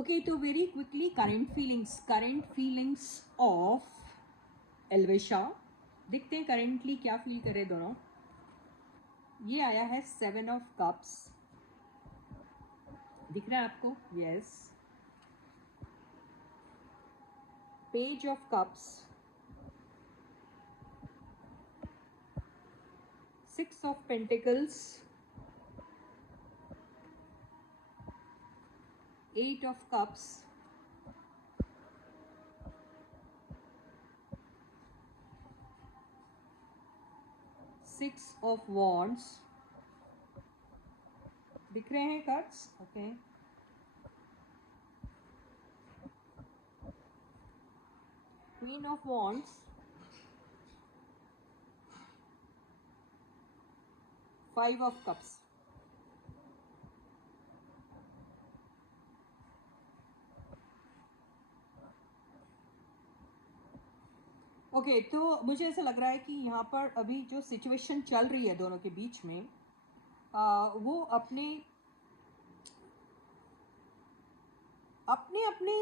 Okay, तो very quickly current feelings of एल्वेशा। देखते हैं करेंटली क्या फील करे दोनों। ये आया है 7 ऑफ कप्स, दिख रहा है आपको? Yes. Page of cups, 6 of pentacles, 8 of cups, 6 of wands. दिख रहे हैं cards? Okay. Queen of wands, 5 of cups. Okay, तो मुझे ऐसा लग रहा है कि यहाँ पर अभी जो सिचुएशन चल रही है दोनों के बीच में, वो अपने अपने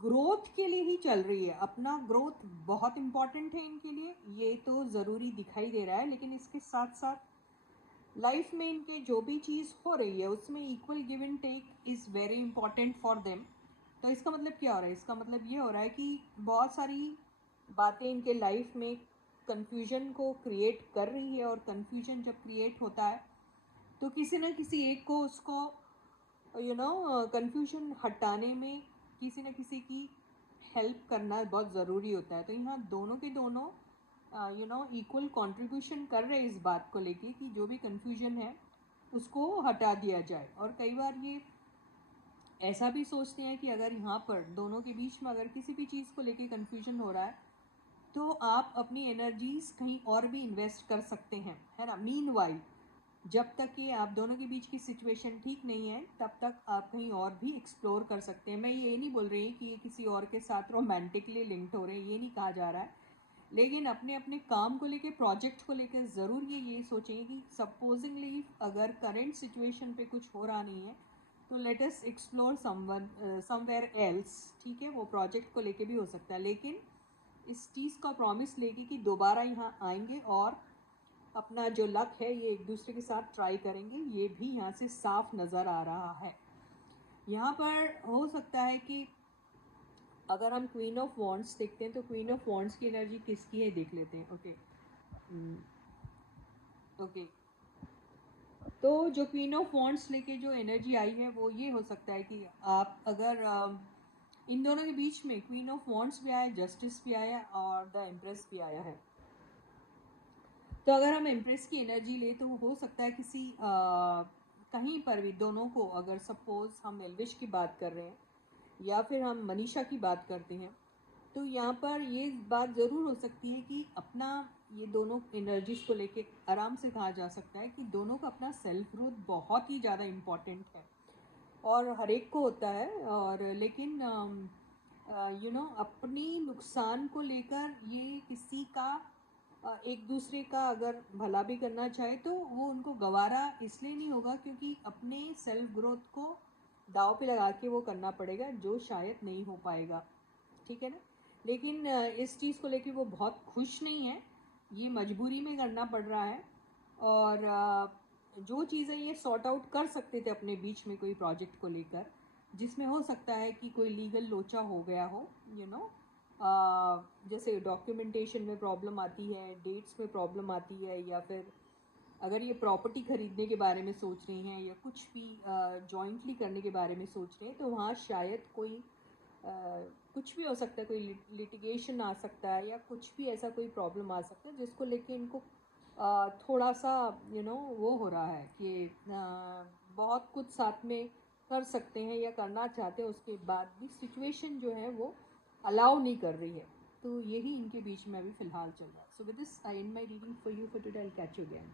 ग्रोथ के लिए ही चल रही है। अपना ग्रोथ बहुत इम्पॉर्टेंट है इनके लिए, ये तो ज़रूरी दिखाई दे रहा है। लेकिन इसके साथ साथ लाइफ में इनके जो भी चीज़ हो रही है उसमें equal give and take is very important for them. तो इसका मतलब क्या हो रहा है? इसका मतलब ये हो रहा है कि बहुत सारी बातें इनके लाइफ में कन्फ्यूजन को क्रिएट कर रही है, और कन्फ्यूजन जब क्रिएट होता है तो किसी न किसी एक को उसको कन्फ्यूजन हटाने में किसी न किसी की हेल्प करना बहुत ज़रूरी होता है। तो यहाँ दोनों के दोनों इक्वल कंट्रीब्यूशन कर रहे हैं इस बात को लेके कि जो भी कन्फ्यूजन है उसको हटा दिया जाए। और कई बार ये ऐसा भी सोचते हैं कि अगर यहाँ पर दोनों के बीच में अगर किसी भी चीज़ को लेके कन्फ्यूजन हो रहा है तो आप अपनी एनर्जीज कहीं और भी इन्वेस्ट कर सकते हैं, है ना। मीनवाइल जब तक ये आप दोनों के बीच की सिचुएशन ठीक नहीं है तब तक आप कहीं और भी एक्सप्लोर कर सकते हैं। मैं ये नहीं बोल रही कि ये किसी और के साथ रोमांटिकली लिंक्ड हो रहे हैं, ये नहीं कहा जा रहा है। लेकिन अपने अपने काम को लेके, प्रोजेक्ट को लेकर ज़रूर ये सोचें कि सपोजिंगली अगर करंट सिचुएशन पे कुछ हो रहा नहीं है तो let us explore somewhere else. ठीक है, वो प्रोजेक्ट को लेके भी हो सकता है, लेकिन इस चीज़ का प्रॉमिस लेके कि दोबारा यहाँ आएंगे और अपना जो लक है ये एक दूसरे के साथ ट्राई करेंगे, ये भी यहाँ से साफ नज़र आ रहा है। यहाँ पर हो सकता है कि अगर हम क्वीन ऑफ वॉन्ड्स देखते हैं तो क्वीन ऑफ वॉन्ड्स की एनर्जी किसकी है देख लेते हैं। ओके ओके, तो जो क्वीन ऑफ वॉन्ड्स लेके जो एनर्जी आई है वो ये हो सकता है कि आप अगर इन दोनों के बीच में क्वीन ऑफ वॉन्ड्स भी आया, जस्टिस भी आया और द एम्प्रेस भी आया है। तो अगर हम एम्प्रेस की एनर्जी ले तो हो सकता है किसी कहीं पर भी दोनों को, अगर सपोज हम एल्विश की बात कर रहे हैं या फिर हम मनीषा की बात करते हैं, तो यहाँ पर ये बात ज़रूर हो सकती है कि अपना ये दोनों एनर्जीज को लेके आराम से कहा जा सकता है कि दोनों का अपना सेल्फ ग्रोथ बहुत ही ज़्यादा इम्पॉर्टेंट है और हर एक को होता है। और लेकिन अपनी नुकसान को लेकर ये किसी का एक दूसरे का अगर भला भी करना चाहे तो वो उनको गवारा इसलिए नहीं होगा क्योंकि अपने सेल्फ ग्रोथ को दाव पे लगा के वो करना पड़ेगा, जो शायद नहीं हो पाएगा। ठीक है ना। लेकिन इस चीज़ को लेके वो बहुत खुश नहीं है, ये मजबूरी में करना पड़ रहा है। और जो चीज़ें ये सॉर्ट आउट कर सकते थे अपने बीच में कोई प्रोजेक्ट को लेकर, जिसमें हो सकता है कि कोई लीगल लोचा हो गया हो, जैसे डॉक्यूमेंटेशन में प्रॉब्लम आती है, डेट्स में प्रॉब्लम आती है, या फिर अगर ये प्रॉपर्टी खरीदने के बारे में सोच रही हैं या कुछ भी जॉइंटली करने के बारे में सोच रहे हैं, तो वहाँ शायद कोई कुछ भी हो सकता है, कोई लिटिगेशन आ सकता है या कुछ भी ऐसा कोई प्रॉब्लम आ सकता है जिसको लेके इनको थोड़ा सा वो हो रहा है कि बहुत कुछ साथ में कर सकते हैं या करना चाहते हैं, उसके बाद भी सिचुएशन जो है वो अलाउ नहीं कर रही है। तो यही इनके बीच में अभी फ़िलहाल चल रहा है। So with this I and my reading for you for today. I will catch you again.